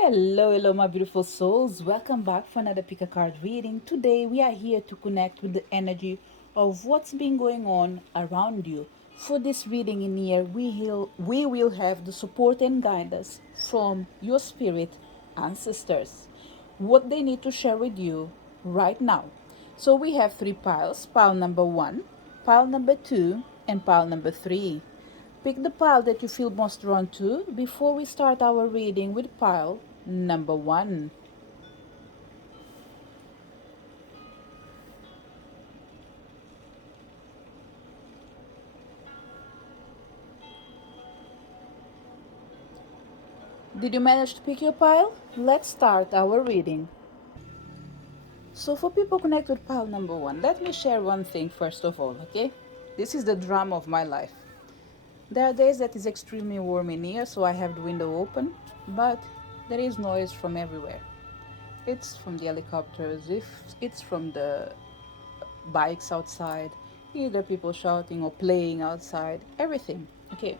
Hello, my beautiful souls. Welcome back for another pick a card reading. Today, we are here to connect with the energy of what's been going on around you. For this reading in here, we will have the support and guidance from your spirit ancestors. What they need to share with you right now. So, we have three piles pile number one, pile number two, and pile number three. Pick the pile that you feel most drawn to before we start our reading with pile number one. Did you manage to pick your pile? Let's start our reading. So, for people connected with pile number one, let me share one thing first of all, okay? This is the drama of my life. There are days that is extremely warm in here, so I have the window open, but there is noise from everywhere. It's from the helicopters, if it's from the bikes outside, either people shouting or playing outside, everything. Okay.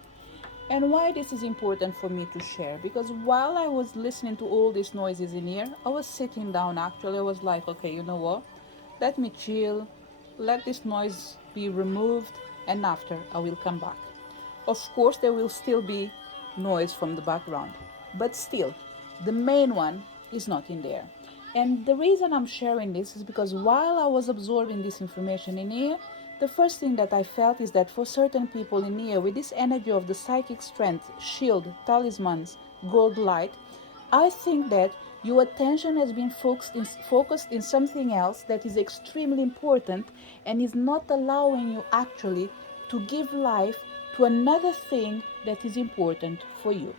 And why this is important for me to share? Because while I was listening to all these noises in here, I was sitting down actually. I was like, okay, you know what? Let me chill, let this noise be removed, and after I will come back. Of course, there will still be noise from the background, but still, the main one is not in there. And the reason I'm sharing this is because while I was absorbing this information in here, the first thing that I felt is that for certain people in here, with this energy of the psychic strength, shield, talismans, gold light, I think that your attention has been focused in something else that is extremely important and is not allowing you actually to give life to another thing that is important for you.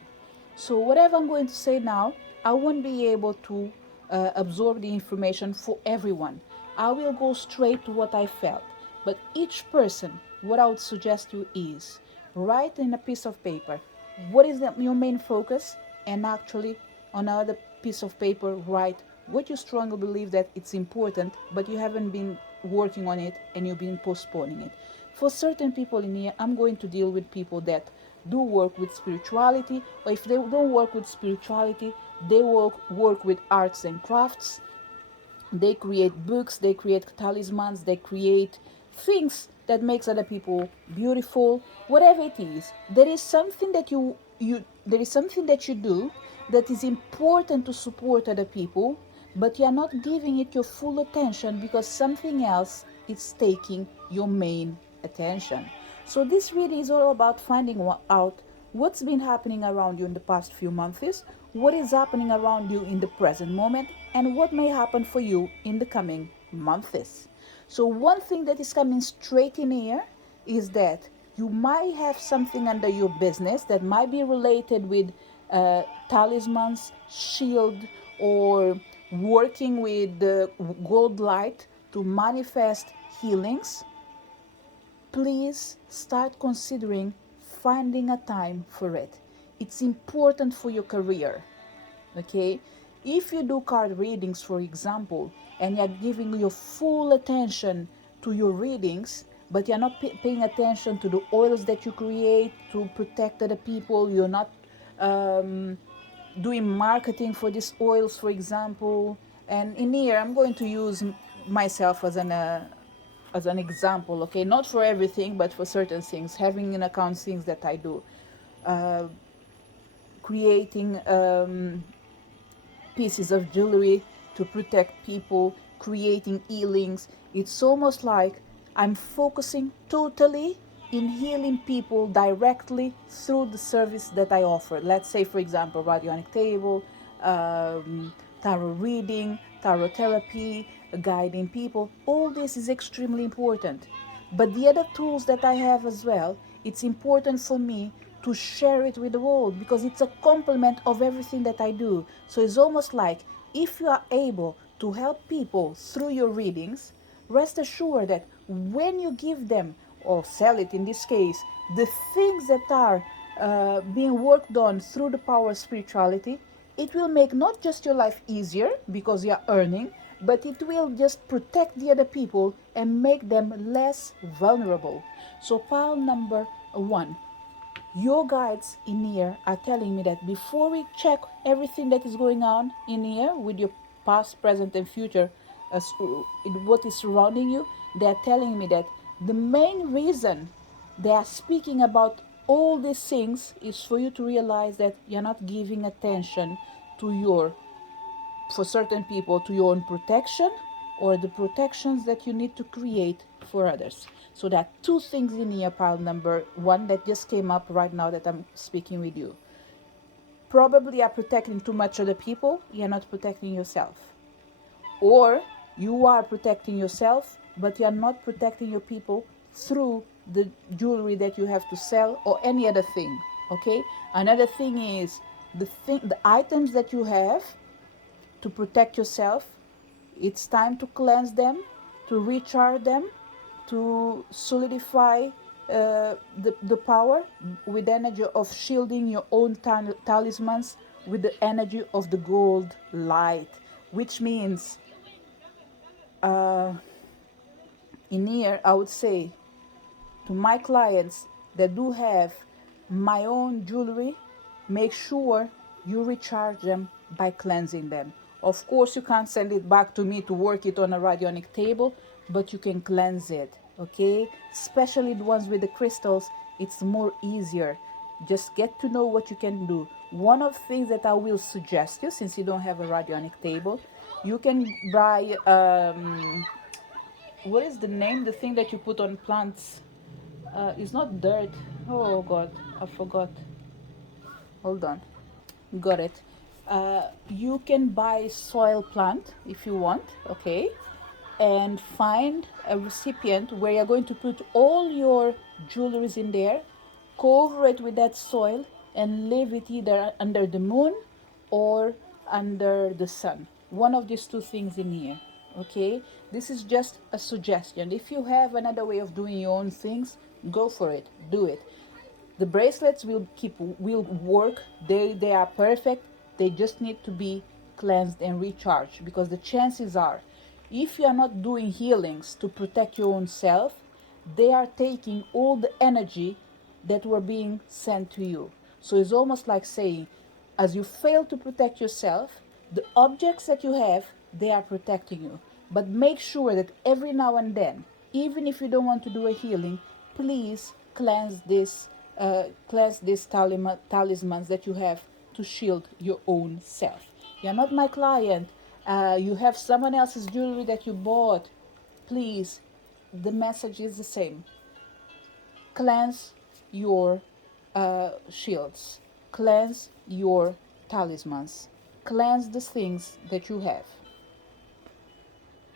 So, whatever I'm going to say now, I won't be able to absorb the information for everyone. I will go straight to what I felt. But each person, what I would suggest you is write in a piece of paper what is your main focus, and actually on another piece of paper write what you strongly believe that it's important, but you haven't been working on it and you've been postponing it. For certain people in here, I'm going to deal with people that do work with spirituality, or if they don't work with spirituality, they work with arts and crafts. They create books, they create talismans, they create things that makes other people beautiful. Whatever it is, there is something that you do that is important to support other people, but you are not giving it your full attention because something else is taking your main attention. So this really is all about finding out what's been happening around you in the past few months, what is happening around you in the present moment, and what may happen for you in the coming months. So one thing that is coming straight in here is that you might have something under your business that might be related with talismans, shield, or working with the gold light to manifest healings. Please start considering finding a time for it. It's important for your career. Okay? If you do card readings, for example, and you're giving your full attention to your readings, but you're not paying attention to the oils that you create to protect other people, you're not doing marketing for these oils, for example. And in here, I'm going to use myself as an example, okay? Not for everything, but for certain things, having in account things that I do. Uh, Creating pieces of jewelry to protect people, creating healings. It's almost like I'm focusing totally in healing people directly through the service that I offer. Let's say, for example, radionic table, tarot reading, tarot therapy, guiding people. All this is extremely important. But the other tools that I have as well, it's important for me to share it with the world because it's a complement of everything that I do. So it's almost like if you are able to help people through your readings, rest assured that when you give them, or sell it in this case, the things that are being worked on through the power of spirituality, it will make not just your life easier because you are earning, but it will just protect the other people and make them less vulnerable. So, pile number one. Your guides in here are telling me that before we check everything that is going on in here with your past, present, and future, what is surrounding you, they are telling me that the main reason they are speaking about all these things is for you to realize that you're not giving attention to your, for certain people, to your own protection or the protections that you need to create for others. So there are two things in here, pile number one, that just came up right now that I'm speaking with you. Probably you're protecting too much other people, you're not protecting yourself. Or you are protecting yourself, but you are not protecting your people through the jewelry that you have to sell or any other thing. Okay? Another thing is the items that you have to protect yourself. It's time to cleanse them, to recharge them, to solidify the power with the energy of shielding your own talismans with the energy of the gold light, which means in here I would say to my clients that do have my own jewelry, make sure you recharge them by cleansing them. Of course, you can't send it back to me to work it on a radionic table, but you can cleanse it, okay? Especially the ones with the crystals, it's more easier. Just get to know what you can do. One of the things that I will suggest you, since you don't have a radionic table, you can buy what is the name, the thing that you put on plants? It's not dirt. Oh god, I forgot. Hold on. Got it. You can buy soil plant if you want, okay? And find a recipient where you're going to put all your jewelries in there, cover it with that soil, and leave it either under the moon or under the sun. One of these two things in here, okay? This is just a suggestion. If you have another way of doing your own things, go for it, do it. The bracelets will work. They are perfect. They just need to be cleansed and recharged, because the chances are, if you are not doing healings to protect your own self, they are taking all the energy that were being sent to you. So it's almost like saying, as you fail to protect yourself, the objects that you have, they are protecting you. But make sure that every now and then, even if you don't want to do a healing, please cleanse these talismans that you have to shield your own self. You're not my client. You have someone else's jewelry that you bought. Please, the message is the same. Cleanse your shields. Cleanse your talismans. Cleanse the things that you have.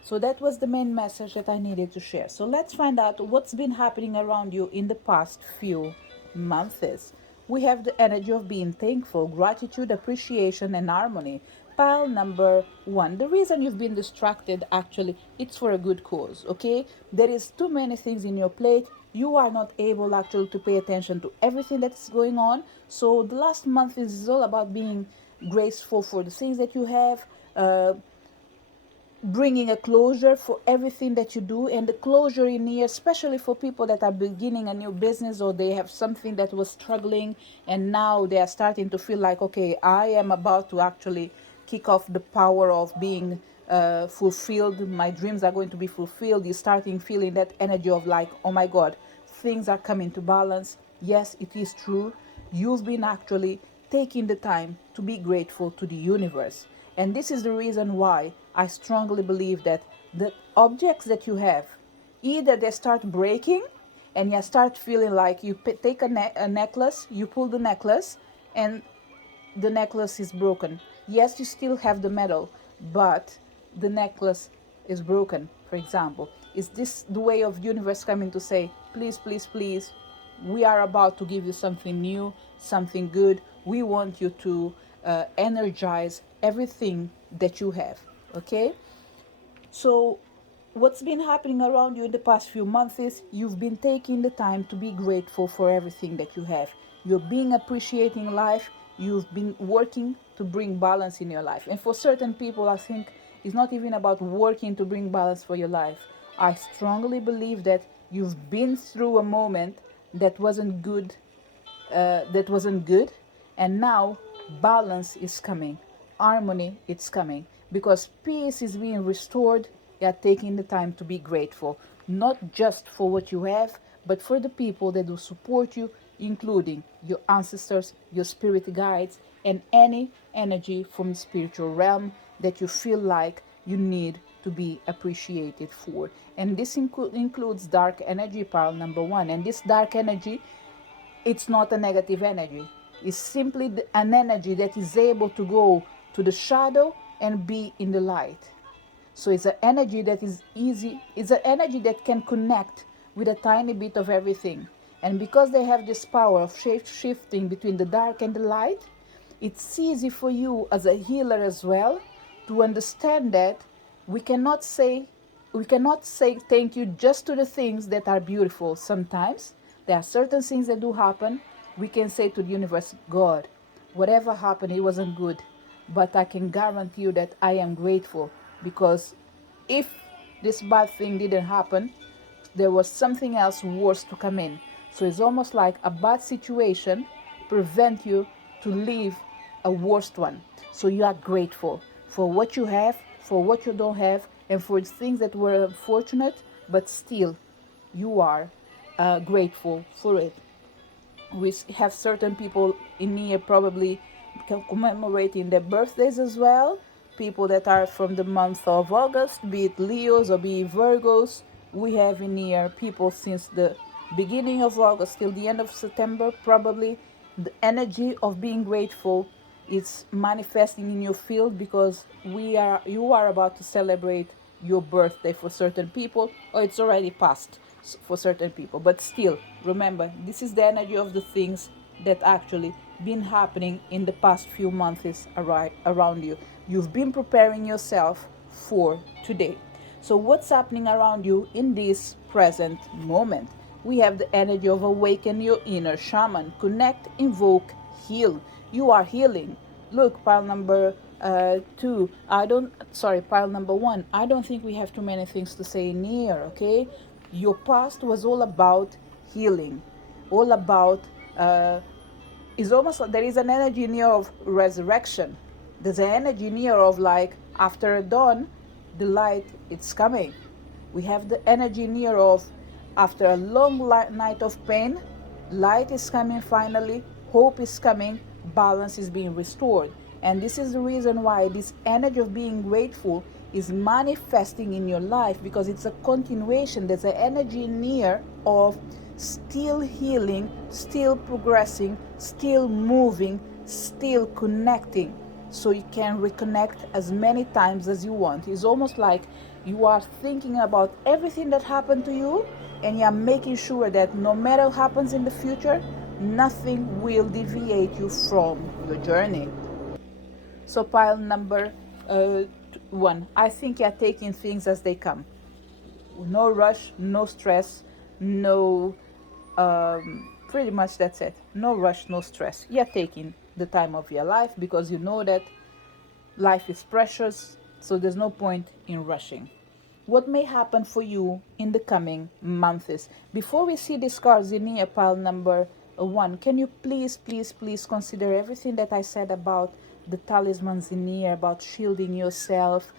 So that was the main message that I needed to share. So let's find out what's been happening around you in the past few months. We have the energy of being thankful, gratitude, appreciation, and harmony. Pile number one. The reason you've been distracted, actually, it's for a good cause, okay? There is too many things in your plate. You are not able actually to pay attention to everything that's going on. So the last month is all about being graceful for the things that you have, bringing a closure for everything that you do, and the closure in here, especially for people that are beginning a new business, or they have something that was struggling and now they are starting to feel like, okay, I am about to actually kick off the power of being fulfilled. My dreams are going to be fulfilled. You're starting feeling that energy of like, oh my god, things are coming to balance. Yes, it is true. You've been actually taking the time to be grateful to the universe. And this is the reason why I strongly believe that the objects that you have, either they start breaking and you start feeling like you take a necklace, you pull the necklace, and the necklace is broken. Yes, you still have the metal, but the necklace is broken, for example. Is this the way of universe coming to say, please, please, please, we are about to give you something new, something good. We want you to energize everything that you have, okay? So what's been happening around you in the past few months is you've been taking the time to be grateful for everything that you have. You're being appreciating life. You've been working to bring balance in your life. And for certain people, I think it's not even about working to bring balance for your life. I strongly believe that you've been through a moment that wasn't good that wasn't good, and now balance is coming, harmony is coming, because peace is being restored. You are taking the time to be grateful, not just for what you have, but for the people that will support you, including your ancestors, your spirit guides, and any energy from the spiritual realm that you feel like you need to be appreciated for. And this includes dark energy, pile number one. And this dark energy, it's not a negative energy. It's simply an energy that is able to go to the shadow and be in the light. So it's an energy that is easy, it's an energy that can connect with a tiny bit of everything. And because they have this power of shape shifting between the dark and the light, it's easy for you as a healer as well to understand that we cannot say we cannot say thank you just to the things that are beautiful. Sometimes there are certain things that do happen. We can say to the universe, God, whatever happened, it wasn't good. But I can guarantee you that I am grateful, because if this bad thing didn't happen, there was something else worse to come in. So it's almost like a bad situation prevent you to leave a worst one. So you are grateful for what you have, for what you don't have, and for things that were unfortunate, but still you are grateful for it. We have certain people in here probably commemorating their birthdays as well. People that are from the month of August, be it Leos or be it Virgos. We have in here people since the beginning of August till the end of September. Probably the energy of being grateful is manifesting in your field, because you are about to celebrate your birthday for certain people, or it's already passed for certain people. But still, remember, this is the energy of the things that actually been happening in the past few months around you. You've been preparing yourself for today. So what's happening around you in this present moment? We have the energy of awaken your inner shaman. Connect, invoke, heal. You are healing. Look, pile number two. Pile number one. I don't think we have too many things to say in here, okay? Your past was all about healing, all about it's almost like there is an energy in here of resurrection. There's an energy in here of like after dawn, the light it's coming. We have the energy in here of after a long night of pain, light is coming finally, hope is coming, balance is being restored. And this is the reason why this energy of being grateful is manifesting in your life, because it's a continuation. There's an energy in here of still healing, still progressing, still moving, still connecting. So you can reconnect as many times as you want. It's almost like you are thinking about everything that happened to you, and you are making sure that no matter what happens in the future, nothing will deviate you from your journey. So pile number one, I think you're taking things as they come. No rush, no stress, no pretty much that's it. No rush, no stress. You're taking the time of your life because you know that life is precious, so there's no point in rushing. What may happen for you in the coming months? Before we see these cards in here, pile number one, can you please consider everything that I said about the talismans in here, about shielding yourself?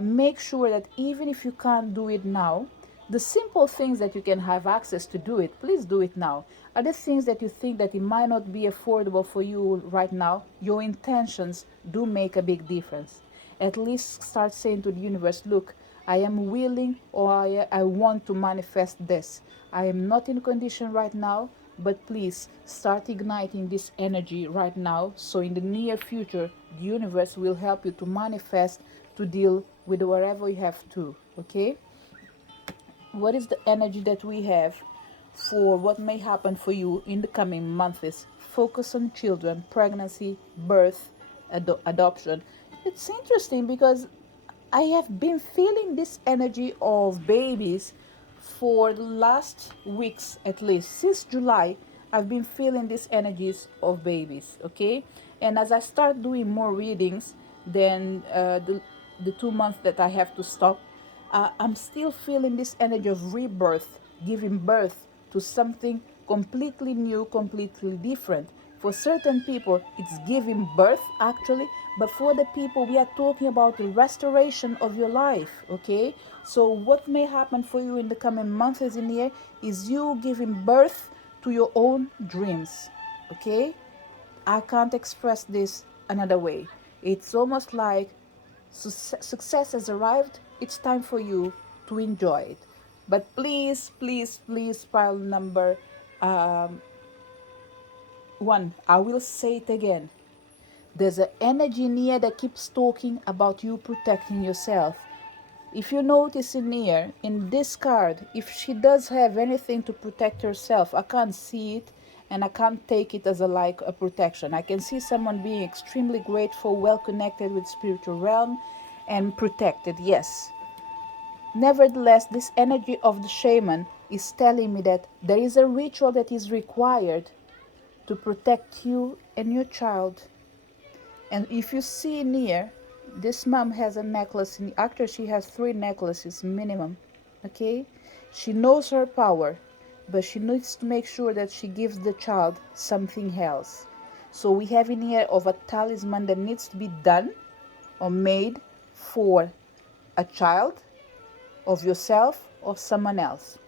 Make sure that even if you can't do it now, the simple things that you can have access to do it, please do it now. Other things that you think that it might not be affordable for you right now, your intentions do make a big difference. At least start saying to the universe, look, I am willing, or I want to manifest this. I am not in condition right now, but please start igniting this energy right now, so in the near future the universe will help you to manifest, to deal with whatever you have to. Okay, what is the energy that we have for what may happen for you in the coming months? Focus on children, pregnancy, birth, adoption. It's interesting because I have been feeling this energy of babies for the last weeks, at least since July. I've been feeling these energies of babies, okay? And as I start doing more readings than the 2 months that I have to stop, I'm still feeling this energy of rebirth, giving birth to something completely new, completely different. For certain people, it's giving birth actually, but for the people, we are talking about the restoration of your life, okay? So, what may happen for you in the coming months in here is you giving birth to your own dreams, okay? I can't express this another way. It's almost like success has arrived. It's time for you to enjoy it. But please, please, please, pile number um, one, I will say it again. There's an energy in here that keeps talking about you protecting yourself. If you notice in here, in this card, if she does have anything to protect herself, I can't see it and I can't take it as a protection. I can see someone being extremely grateful, well connected with spiritual realm and protected, yes. Nevertheless, this energy of the shaman is telling me that there is a ritual that is required to protect you and your child. And if you see near, this mom has a necklace. Actually, she has 3 necklaces minimum. Okay? She knows her power, but she needs to make sure that she gives the child something else. So we have in here of a talisman that needs to be done or made for a child, of yourself, or someone else.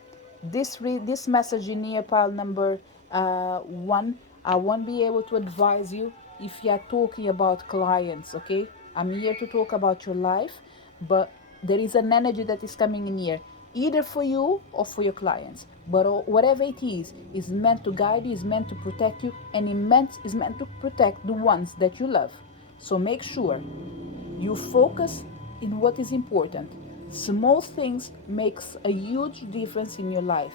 This message in here, pile number 1, I won't be able to advise you if you are talking about clients, okay? I'm here to talk about your life, but there is an energy that is coming in here, either for you or for your clients. But whatever it is meant to guide you, is meant to protect you, and is meant to protect the ones that you love. So make sure you focus in what is important. Small things makes a huge difference in your life.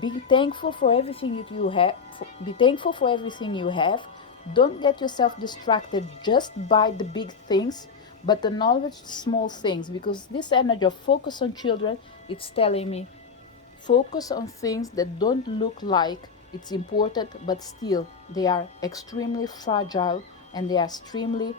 Be thankful for everything that you have. Be thankful for everything you have. Don't get yourself distracted just by the big things, but acknowledge small things, because this energy of focus on children, it's telling me focus on things that don't look like it's important, but still they are extremely fragile and they are extremely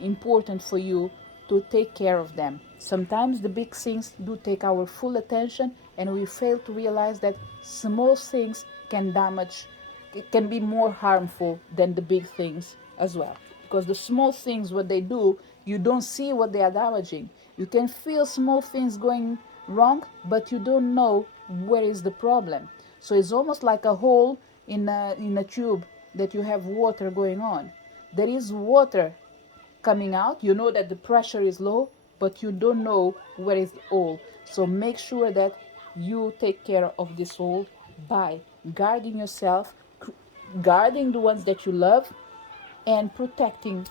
important for you to take care of them. Sometimes the big things do take our full attention, and we fail to realize that small things can damage, it can be more harmful than the big things as well. Because the small things, what they do, you don't see what they are damaging. You can feel small things going wrong, but you don't know where is the problem. So it's almost like a hole in a tube that you have water going on. There is water coming out. You know that the pressure is low, but you don't know where is the hole. So make sure that you take care of this hole by guarding yourself, guarding the ones that you love, and protecting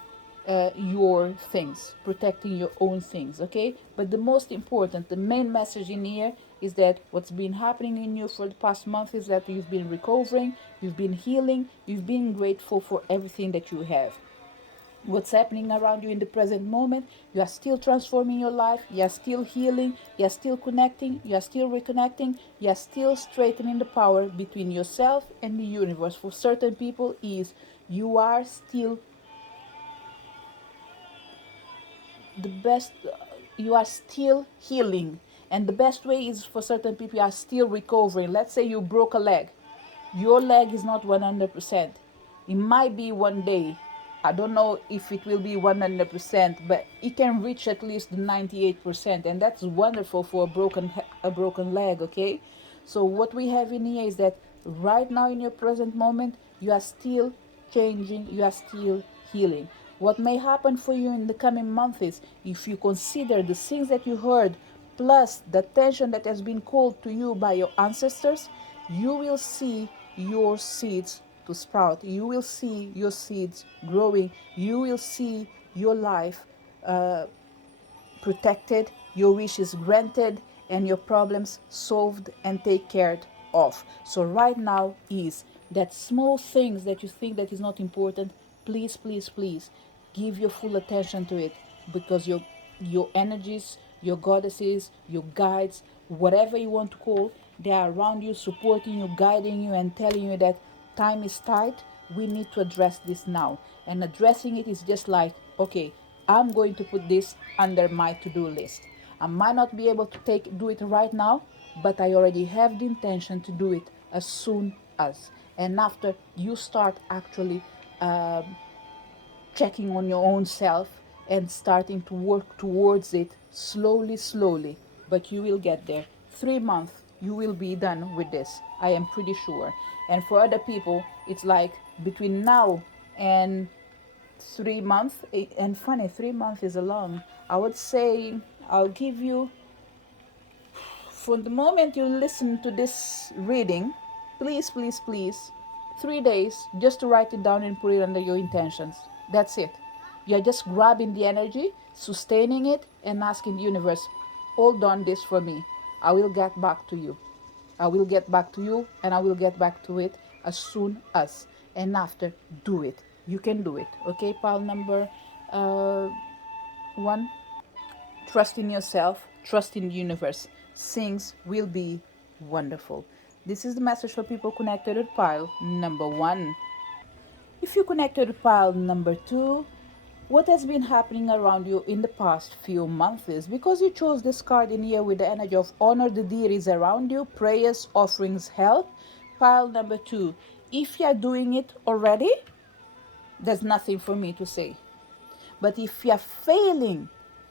your things, protecting your own things, okay? But the most important, the main message in here is that what's been happening in you for the past month is that you've been recovering, you've been healing, you've been grateful for everything that you have. What's happening around you in the present moment, you are still transforming your life, you are still healing, you are still connecting, you are still reconnecting, you are still straightening the power between yourself and the universe. For certain people is you are still the best, you are still healing, and the best way is for certain people you are still recovering. Let's say you broke a leg, your leg is not 100%. It might be one day, I don't know if it will be 100%, but it can reach at least 98%, and that's wonderful for a broken leg, okay? So what we have in here is that right now in your present moment you are still changing, you are still healing. What may happen for you in the coming months is, if you consider the things that you heard plus the attention that has been called to you by your ancestors, you will see your seeds to sprout. You will see your seeds growing. You will see your life protected, your wishes granted, and your problems solved and taken care of. So right now is that small things that you think that is not important, please, please, please give your full attention to it, because your energies, your goddesses, your guides, whatever you want to call, they are around you, supporting you, guiding you, and telling you that time is tight. We need to address this now. And addressing it is just like, okay, I'm going to put this under my to-do list. I might not be able to do it right now, but I already have the intention to do it as soon us. And after you start actually checking on your own self and starting to work towards it slowly, slowly, but you will get there. 3 months, you will be done with this. I am pretty sure. And for other people, it's like between now and 3 months. And funny, 3 months is a long. I would say I'll give you, from the moment you listen to this reading, please, please, please, 3 days just to write it down and put it under your intentions. That's it. You're just grabbing the energy, sustaining it, and asking the universe, hold on this for me. I will get back to you. I will get back to you, and I will get back to it as soon as. And after, do it. You can do it. Okay, pile number uh, one. Trust in yourself, trust in the universe. Things will be wonderful. This is the message for people connected with pile number one. If you connected with pile number two, what has been happening around you in the past few months is because you chose this card in here with the energy of honor the deities around you, prayers, offerings, help. Pile number two, if you are doing it already, there's nothing for me to say. But if you're failing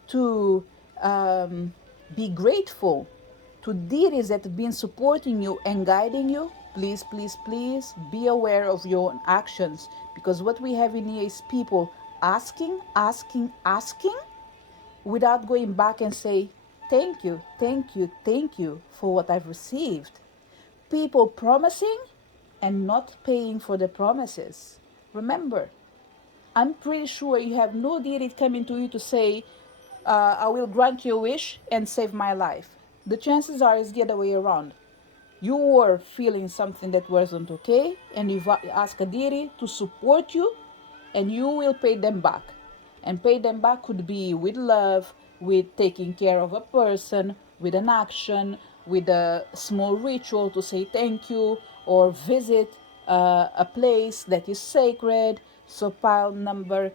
to be grateful to deities that have been supporting you and guiding you, please, please, please be aware of your own actions. Because what we have in here is people asking, asking, asking without going back and say, thank you, thank you, thank you for what I've received. People promising and not paying for the promises. Remember, I'm pretty sure you have no deity coming to you to say, I will grant your wish and save my life. The chances are it's the other way around. You were feeling something that wasn't okay, and you've asked a deity to support you, and you will pay them back. And pay them back could be with love, with taking care of a person, with an action, with a small ritual to say thank you, or visit a place that is sacred. So, pile number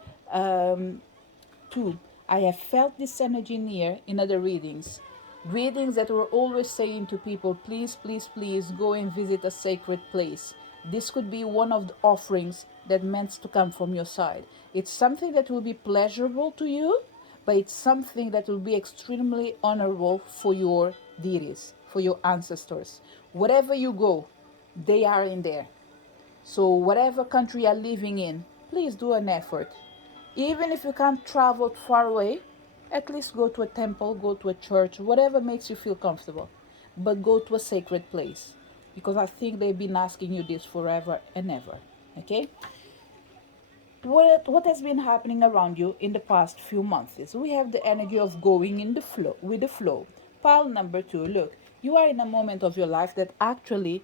two, I have felt this energy near in other readings. Readings that were always saying to people, please, please, please go and visit a sacred place. This could be one of the offerings that meant to come from your side. It's something that will be pleasurable to you, but it's something that will be extremely honorable for your deities, for your ancestors. Wherever you go, they are in there. So, whatever country you're living in, please do an effort. Even if you can't travel far away, at least go to a temple, go to a church, whatever makes you feel comfortable. But go to a sacred place. Because I think they've been asking you this forever and ever. Okay? What has been happening around you in the past few months is we have the energy of going in the flow with the flow. Pile number two, look, you are in a moment of your life that actually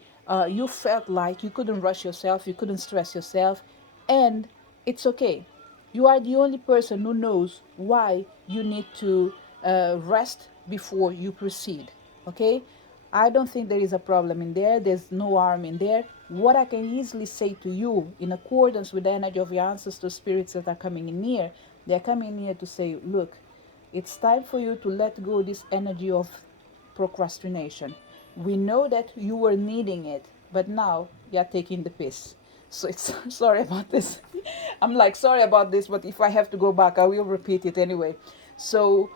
you felt like you couldn't rush yourself, you couldn't stress yourself, and it's okay. You are the only person who knows why you need to rest before you proceed. Okay? I don't think there is a problem in there. There's no harm in there. What I can easily say to you, in accordance with the energy of your ancestor spirits that are coming in here, they're coming here to say, look, it's time for you to let go this energy of procrastination. We know that you were needing it, but now you're taking the piss. So it's sorry about this. I'm like, sorry about this, but if I have to go back, I will repeat it anyway. So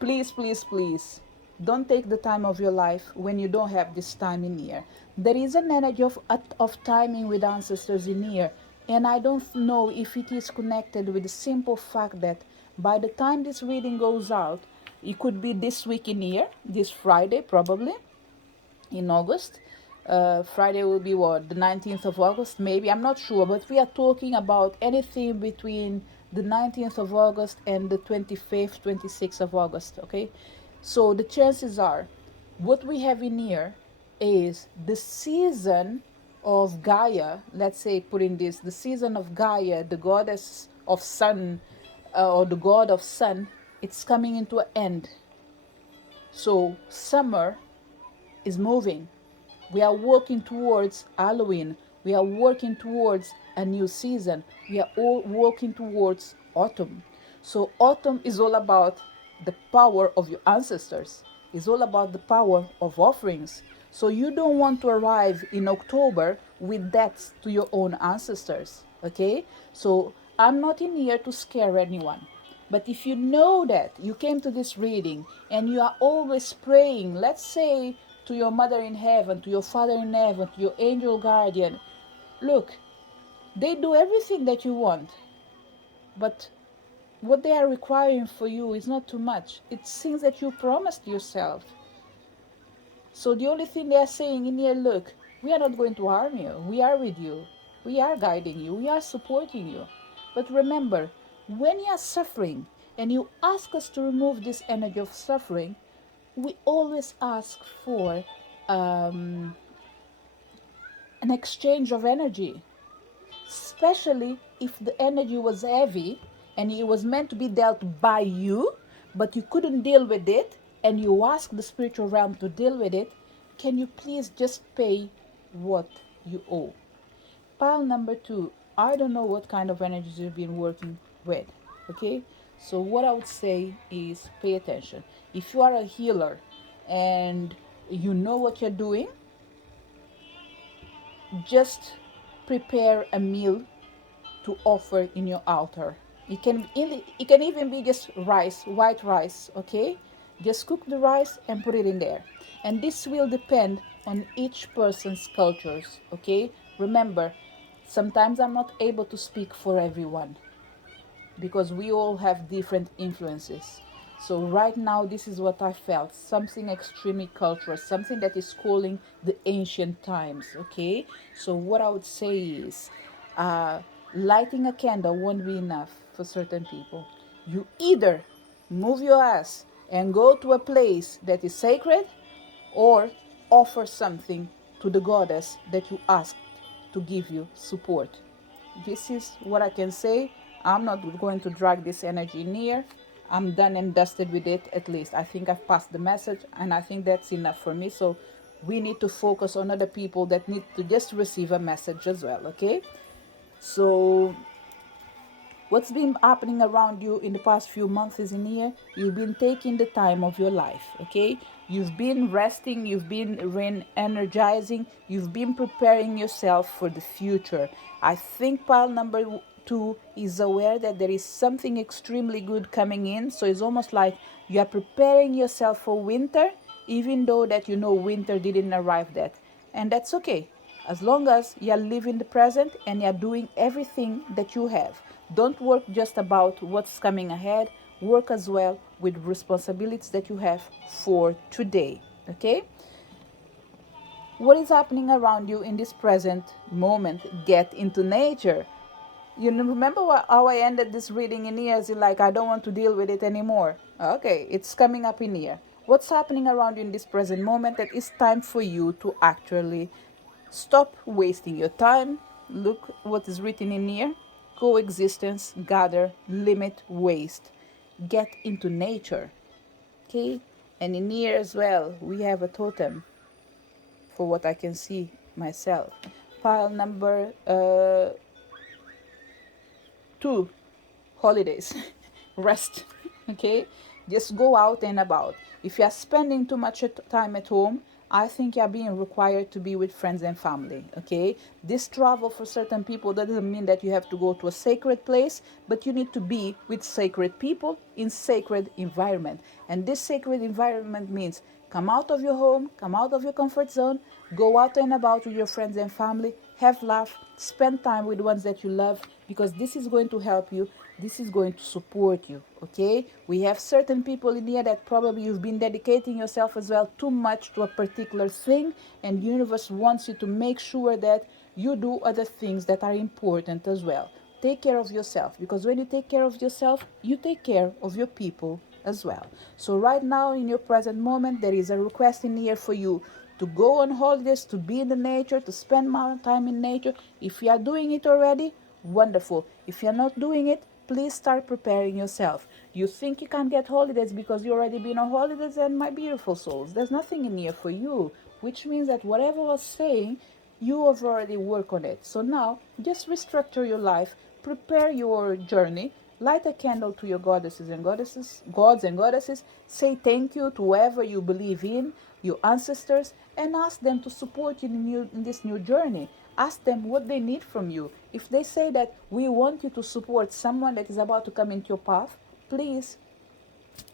please, please, please, don't take the time of your life when you don't have this time in here. There is an energy of timing with ancestors in here, and I don't know if it is connected with the simple fact that by the time this reading goes out, it could be this week in here, this Friday probably, in August. Friday will be what, the 19th of August, maybe, I'm not sure, but we are talking about anything between the 19th of August and the 25th, 26th of August, okay? So the chances are, what we have in here is the season of Gaia, let's say, putting this, the season of Gaia, the goddess of sun, or the god of sun, it's coming into an end. So summer is moving. We are working towards Halloween. We are working towards a new season. We are all working towards autumn. So autumn is all about the power of your ancestors. It's all about the power of offerings. So you don't want to arrive in October with debts to your own ancestors, okay? So I'm not in here to scare anyone. But if you know that you came to this reading and you are always praying, let's say to your mother in heaven, to your father in heaven, to your angel guardian, look, they do everything that you want, but what they are requiring for you is not too much. It's things that you promised yourself. So the only thing they are saying in here, look, we are not going to harm you. We are with you. We are guiding you. We are supporting you. But remember, when you are suffering and you ask us to remove this energy of suffering, we always ask for um, an exchange of energy, especially if the energy was heavy and it was meant to be dealt by you, but you couldn't deal with it and you ask the spiritual realm to deal with it. Can you please just pay what you owe? Pile number 2, I don't know what kind of energies you've been working with, okay? So what I would say is pay attention. If you are a healer and you know what you're doing, just prepare a meal to offer in your altar. It can even be just rice, white rice, okay? Just cook the rice and put it in there. And this will depend on each person's cultures, okay? Remember, sometimes I'm not able to speak for everyone because we all have different influences. So right now, this is what I felt, something extremely cultural, something that is calling the ancient times, okay? So what I would say is, uh, lighting a candle won't be enough for certain people. You either move your ass and go to a place that is sacred, or offer something to the goddess that you asked to give you support. This is what I can say. I'm not going to drag this energy near. I'm done and dusted with it, at least. I think I've passed the message, and I think that's enough for me. So we need to focus on other people that need to just receive a message as well, okay? So what's been happening around you in the past few months is in here. You've been taking the time of your life, okay? You've been resting, you've been energizing, you've been preparing yourself for the future. I think pile number 2 is aware that there is something extremely good coming in. So it's almost like you are preparing yourself for winter, even though that you know winter didn't arrive yet. And that's okay, as long as you're living the present and you're doing everything that you have. Don't work just about what's coming ahead. Work as well with responsibilities that you have for today. Okay? What is happening around you in this present moment? Get into nature. You remember how I ended this reading in here? Is like, I don't want to deal with it anymore. Okay, it's coming up in here. What's happening around you in this present moment that it's time for you to actually stop wasting your time. Look what is written in here. Coexistence, gather, limit, waste. Get into nature. Okay? And in here as well, we have a totem for what I can see myself. Pile number 2, holidays. Rest. Okay? Just go out and about. If you are spending too much time at home, I think you're being required to be with friends and family. Okay? This travel for certain people doesn't mean that you have to go to a sacred place, but you need to be with sacred people in sacred environment. And this sacred environment means come out of your home, come out of your comfort zone, go out and about with your friends and family, have laugh, spend time with the ones that you love, because this is going to help you. This is going to support you, okay? We have certain people in here that probably you've been dedicating yourself as well too much to a particular thing, and the universe wants you to make sure that you do other things that are important as well. Take care of yourself, because when you take care of yourself, you take care of your people as well. So right now in your present moment, there is a request in here for you to go on holidays, to be in the nature, to spend more time in nature. If you are doing it already, wonderful. If you're not doing it, please start preparing yourself. You think you can't get holidays because you already been on holidays, and my beautiful souls, there's nothing in here for you, which means that whatever I was saying, you have already worked on it. So now just restructure your life, prepare your journey, Light a candle to your goddesses and goddesses, gods and goddesses. Say thank you to whoever you believe in, your ancestors, and ask them to support you in this new journey. Ask them what they need from you. If they say that we want you to support someone that is about to come into your path, please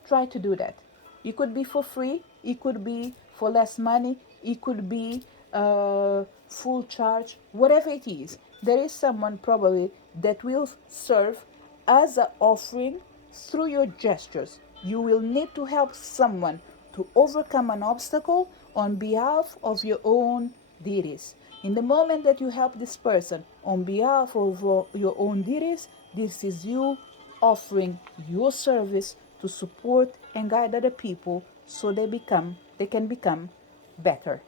try to do that. It could be for free, it could be for less money, it could be full charge, whatever it is. There is someone probably that will serve as an offering through your gestures. You will need to help someone to overcome an obstacle on behalf of your own deities. In the moment that you help this person on behalf of your own deities, this is you offering your service to support and guide other people so they can become better.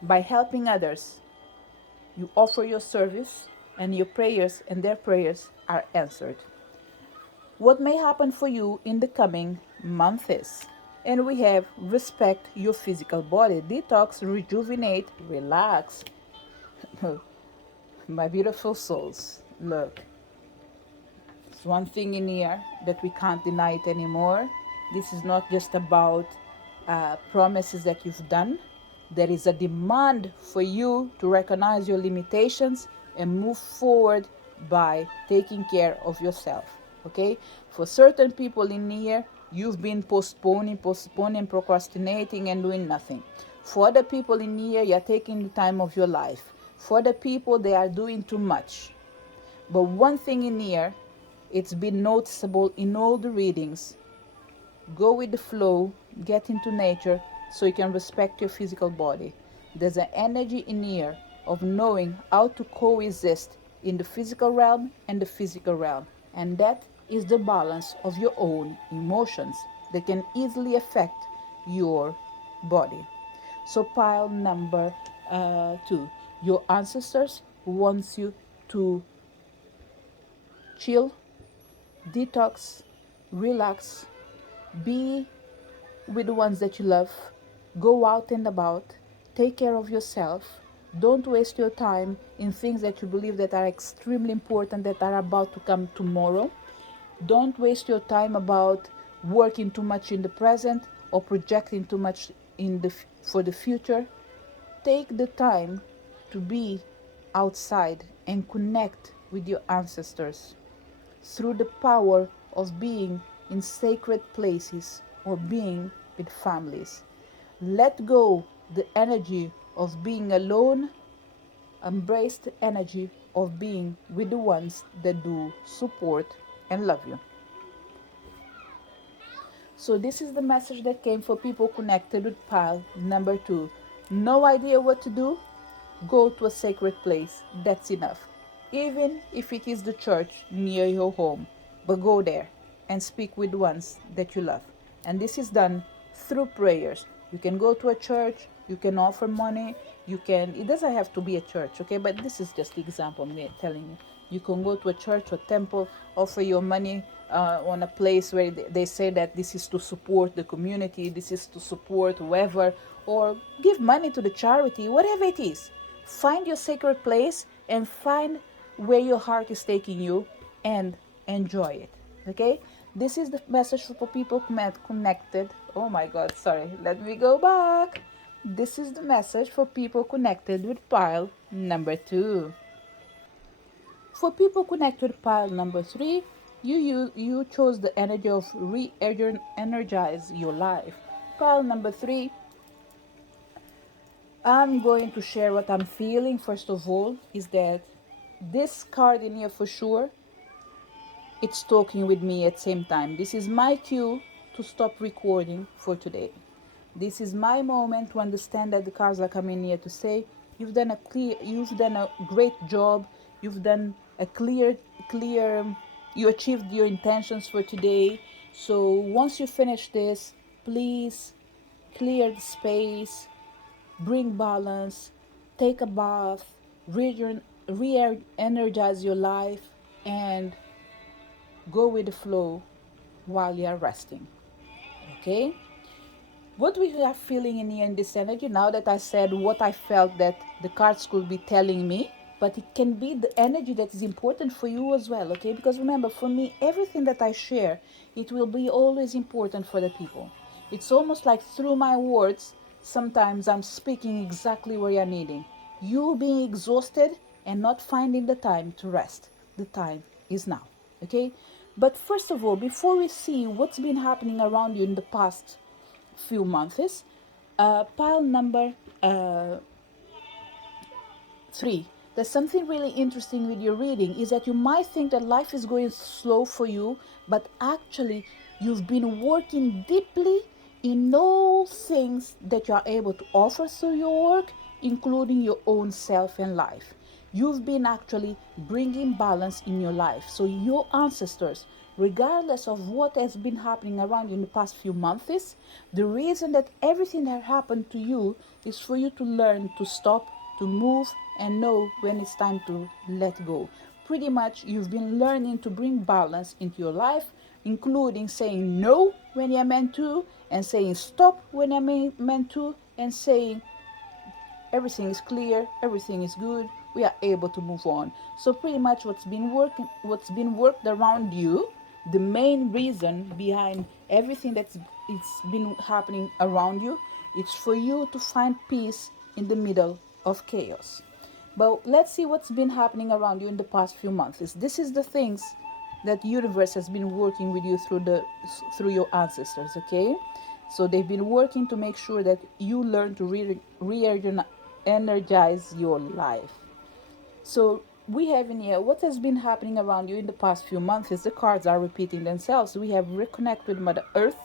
By helping others, you offer your service and your prayers and their prayers are answered. What may happen for you in the coming months? And we have respect your physical body, detox, rejuvenate, relax. My beautiful souls, look, it's one thing in here that we can't deny it anymore. This is not just about promises that you've done. There is a demand for you to recognize your limitations and move forward by taking care of yourself. Okay? For certain people in here, you've been postponing, procrastinating, and doing nothing. For other people in here, you're taking the time of your life. For other people, they are doing too much. But one thing in here, it's been noticeable in all the readings. Go with the flow, get into nature so you can respect your physical body. There's an energy in here of knowing how to coexist in the physical realm and the physical realm. And that is the balance of your own emotions that can easily affect your body. So pile number 2. Your ancestors wants you to chill, detox, relax, be with the ones that you love, go out and about, take care of yourself. Don't waste your time in things that you believe that are extremely important that are about to come tomorrow. Don't waste your time about working too much in the present or projecting too much for the future. Take the time to be outside and connect with your ancestors through the power of being in sacred places or being with families. Let go the energy of being alone, embrace the energy of being with the ones that do support and love you. So this is the message that came for people connected with pile number 2. No idea what to do? Go to a sacred place. That's enough. Even if it is the church near your home, but go there and speak with ones that you love. And this is done through prayers. You can go to a church, you can offer money, it doesn't have to be a church, okay? But this is just the example I'm telling you. You can go to a church or temple, offer your money on a place where they say that this is to support the community, this is to support whoever, or give money to the charity, whatever it is. Find your sacred place and find where your heart is taking you and enjoy it, okay? This is the message for people connected. Oh my God, sorry, let me go back. This is the message for people connected with pile number 2. For people connected with pile number 3, you chose the energy of re-energize your life. Pile number 3, I'm going to share what I'm feeling. First of all, is that this card in here for sure, it's talking with me at the same time. This is my cue to stop recording for today. This is my moment to understand that the cards are coming here to say, you've done a great job. You've done a clear, you achieved your intentions for today. So once you finish this, please clear the space, bring balance, take a bath, re-energize your life, and go with the flow while you're resting. Okay? What we are feeling in here in this energy, now that I said what I felt that the cards could be telling me, but it can be the energy that is important for you as well, okay? Because remember, for me, everything that I share, it will be always important for the people. It's almost like through my words, sometimes I'm speaking exactly where you're needing. You being exhausted and not finding the time to rest. The time is now, okay? But first of all, before we see what's been happening around you in the past few months, pile number 3. There's something really interesting with your reading is that you might think that life is going slow for you, but actually you've been working deeply in all things that you are able to offer through your work, including your own self and life. You've been actually bringing balance in your life. So your ancestors, regardless of what has been happening around you in the past few months, the reason that everything that happened to you is for you to learn to stop, to move, and know when it's time to let go. Pretty much, you've been learning to bring balance into your life, including saying no when you're meant to, and saying stop when you're meant to, and saying everything is clear, everything is good, we are able to move on. So pretty much what's been worked around you, the main reason behind everything that's it's been happening around you, it's for you to find peace in the middle of chaos. But let's see what's been happening around you in the past few months. This is the things that universe has been working with you through your ancestors, okay? So they've been working to make sure that you learn to energize your life. So we have in here what has been happening around you in the past few months. Is the cards are repeating themselves. We have reconnect with Mother Earth,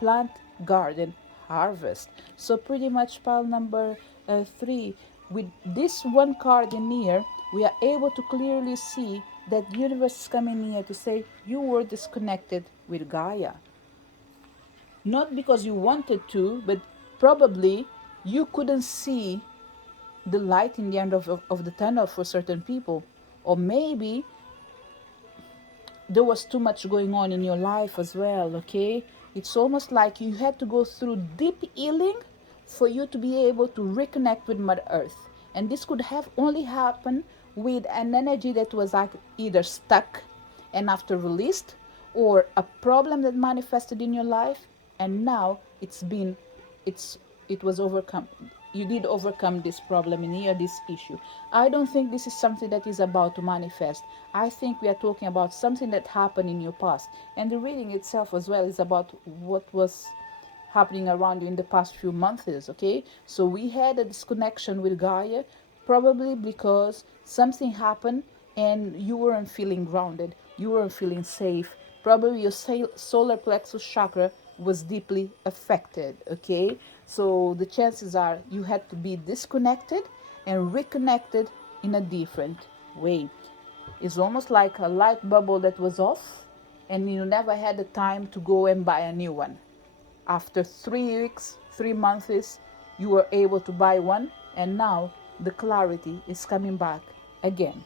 plant, garden, harvest. So pretty much pile number 3. With this one card in here, we are able to clearly see that the universe is coming here to say you were disconnected with Gaia. Not because you wanted to, but probably you couldn't see the light in the end of the tunnel for certain people. Or maybe there was too much going on in your life as well, okay? It's almost like you had to go through deep healing for you to be able to reconnect with Mother Earth. And this could have only happened with an energy that was like either stuck and after released, or a problem that manifested in your life and now it's it was overcome. You did overcome this problem in here, this issue. I don't think this is something that is about to manifest. I think we are talking about something that happened in your past, and the reading itself as well is about what was happening around you in the past few months, okay? So we had a disconnection with Gaia, probably because something happened and you weren't feeling grounded, you weren't feeling safe. Probably your solar plexus chakra was deeply affected, okay? So the chances are you had to be disconnected and reconnected in a different way. It's almost like a light bubble that was off and you never had the time to go and buy a new one. After 3 weeks, 3 months, you were able to buy one, and now the clarity is coming back again.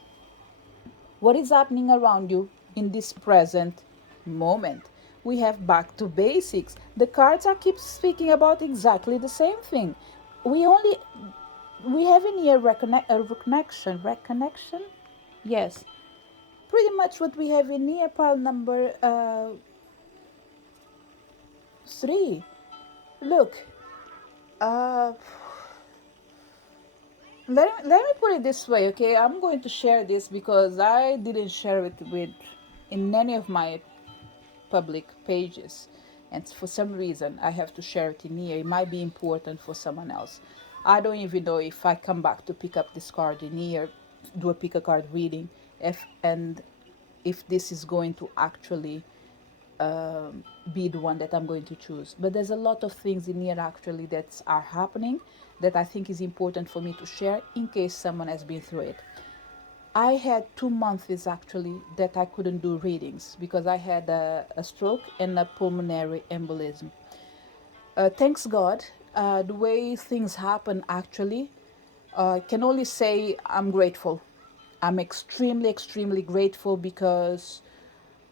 What is happening around you in this present moment? We have back to basics. The cards are keep speaking about exactly the same thing. We only we have in here reconnection. Yes, pretty much what we have in here, pile number 3. Look, uh, let me put it this way, okay? I'm going to share this because I didn't share it with in any of my public pages, and for some reason I have to share it in here. It might be important for someone else. I don't even know if I come back to pick up this card in here, do a pick a card reading, if this is going to actually be the one that I'm going to choose. But there's a lot of things in here actually that are happening that I think is important for me to share in case someone has been through it. I had 2 months actually that I couldn't do readings because I had a stroke and a pulmonary embolism. Thanks God, the way things happen actually, can only say I'm grateful. I'm extremely, extremely grateful because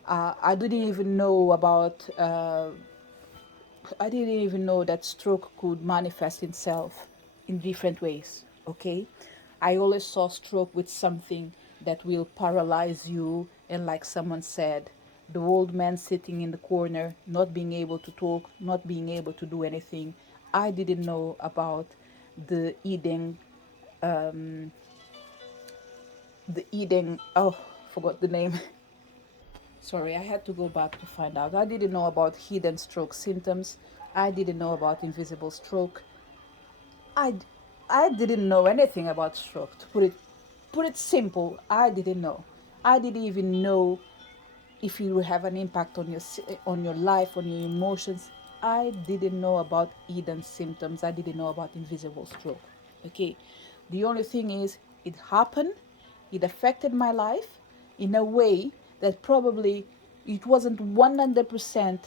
I didn't even know about I didn't even know that stroke could manifest itself in different ways. Okay, I always saw stroke with something that will paralyze you, and like someone said, the old man sitting in the corner, not being able to talk, not being able to do anything. I didn't know about the eating, oh, forgot the name. Sorry, I had to go back to find out. I didn't know about hidden stroke symptoms. I didn't know about invisible stroke. I, I didn't know anything about stroke. To put it simple, I didn't know. I didn't even know if it will have an impact on your life, on your emotions. I didn't know about hidden symptoms. I didn't know about invisible stroke. Okay, the only thing is, it happened. It affected my life in a way that probably it wasn't 100%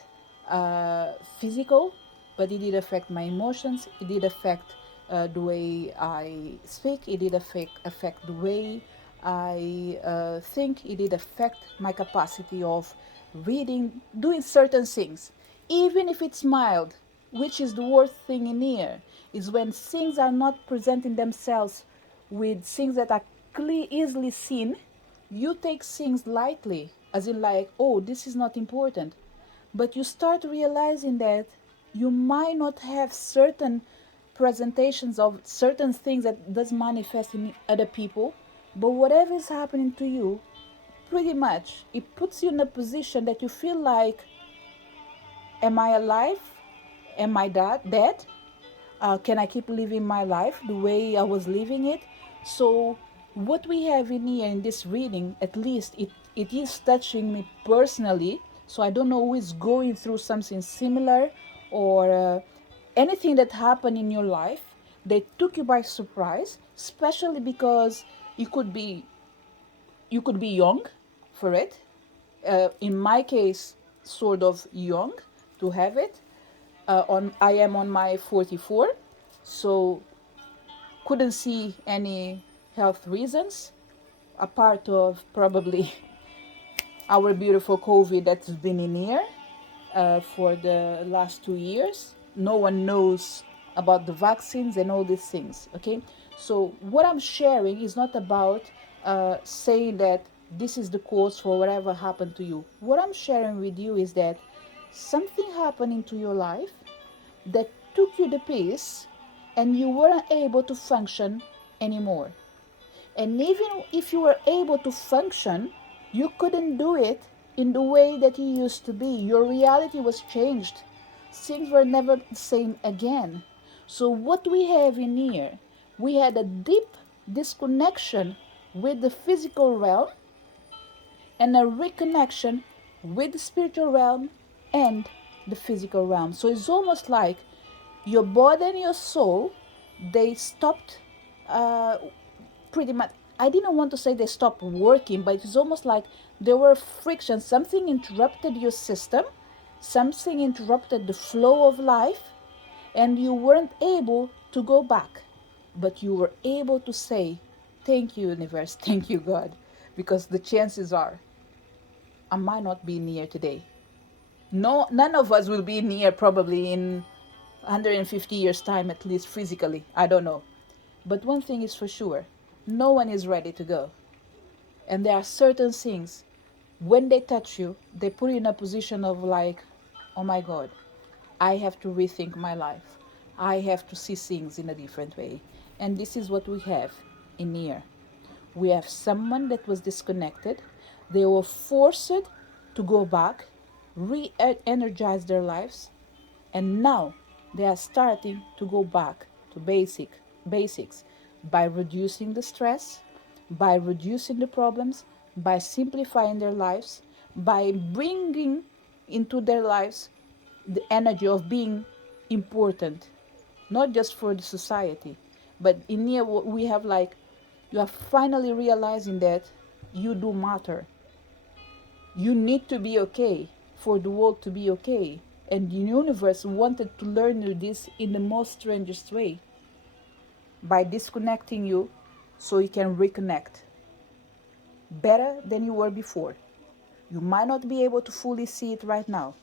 physical, but it did affect my emotions. It did affect the way I speak. It did affect the way I think. It did affect my capacity of reading, doing certain things, even if it's mild, which is the worst thing in here, is when things are not presenting themselves with things that are easily seen. You take things lightly, as in like, oh, this is not important. But you start realizing that you might not have certain presentations of certain things that does manifest in other people, but whatever is happening to you, pretty much it puts you in a position that you feel like, am I alive? Am I dead? Can I keep living my life the way I was living it? So, what we have in here in this reading, at least it is touching me personally. So, I don't know who is going through something similar, or anything that happened in your life that took you by surprise, especially because you could be you could be young for it. In my case, sort of young to have it. I am on my 44, so couldn't see any health reasons apart of probably our beautiful COVID that's been in here for the last 2 years. No one knows about the vaccines and all these things. Okay, so what I'm sharing is not about saying that this is the cause for whatever happened to you. What I'm sharing with you is that something happened into your life that took you the piece, and you weren't able to function anymore. And even if you were able to function, you couldn't do it in the way that you used to be. Your reality was changed. Things were never the same again. So, what we have in here, we had a deep disconnection with the physical realm and a reconnection with the spiritual realm and the physical realm. So, it's almost like your body and your soul, they stopped uh, pretty much. I didn't want to say they stopped working, but it's almost like there were frictions. Something interrupted your system, something interrupted the flow of life, and you weren't able to go back. But you were able to say, thank you, universe, thank you, God, because the chances are I might not be near today. No, none of us will be near probably in 150 years' time, at least physically. I don't know. But one thing is for sure, no one is ready to go. And there are certain things, when they touch you, they put you in a position of like, oh my God, I have to rethink my life. I have to see things in a different way. And this is what we have in here. We have someone that was disconnected. They were forced to go back, re energize their lives, and now they are starting to go back to basics by reducing the stress, by reducing the problems, by simplifying their lives, by bringing into their lives the energy of being important, not just for the society, but in here we have like, you are finally realizing that you do matter. You need to be okay for the world to be okay. And the universe wanted to learn you this in the most strangest way, by disconnecting you so you can reconnect better than you were before. You might not be able to fully see it right now,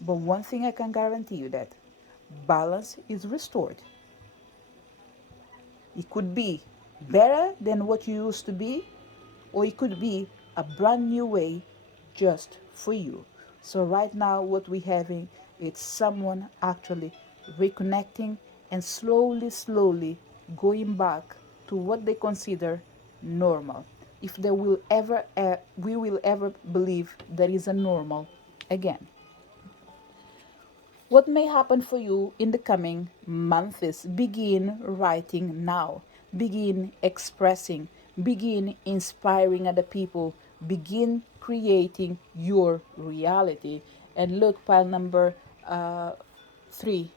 but one thing I can guarantee you, that balance is restored. It could be better than what you used to be, or it could be a brand new way just for you. So right now what we're having is someone actually reconnecting and slowly going back to what they consider normal. If they will ever we will ever believe there is a normal again. What may happen for you in the coming months? Begin writing now. Begin expressing. Begin inspiring other people. Begin creating your reality. And look, pile number 3.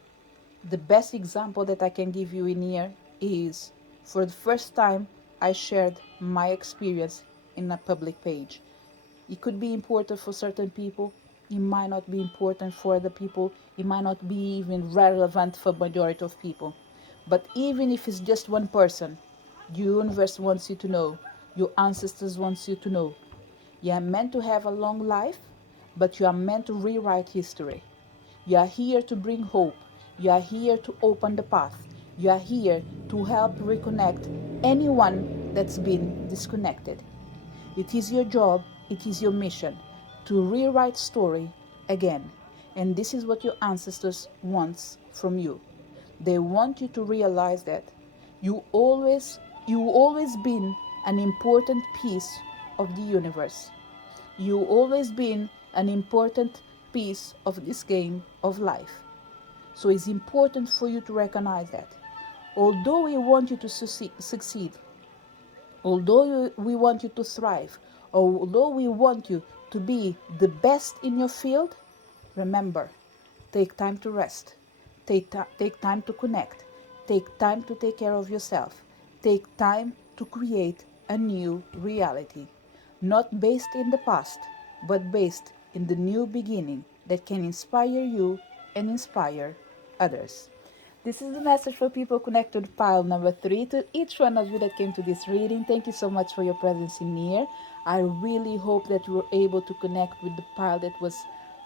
The best example that I can give you in here is for the first time I shared my experience in a public page. It could be important for certain people. It might not be important for other people. It might not be even relevant for majority of people. But even if it's just one person, the universe wants you to know. Your ancestors wants you to know. You are meant to have a long life, but you are meant to rewrite history. You are here to bring hope. You are here to open the path. You are here to help reconnect anyone that's been disconnected. It is your job, it is your mission to rewrite story again. And this is what your ancestors want from you. They want you to realize that you always been an important piece of the universe. You always been an important piece of this game of life. So it's important for you to recognize that. Although we want you to succeed, although we want you to thrive, although we want you to be the best in your field, remember, take time to rest, take time to connect, take time to take care of yourself, take time to create a new reality, not based in the past, but based in the new beginning that can inspire you and inspire others. This is the message for people connected to pile number 3. To each one of you that came to this reading, thank you so much for your presence in here. I really hope that you were able to connect with the pile that was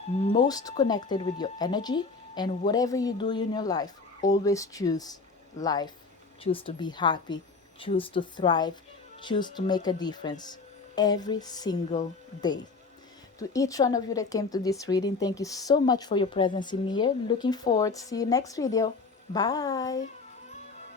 most connected with your energy. And whatever you do in your life, always choose life. Choose to be happy. Choose to thrive. Choose to make a difference every single day. To each one of you that came to this reading, thank you so much for your presence in here. Looking forward to see you next video. Bye.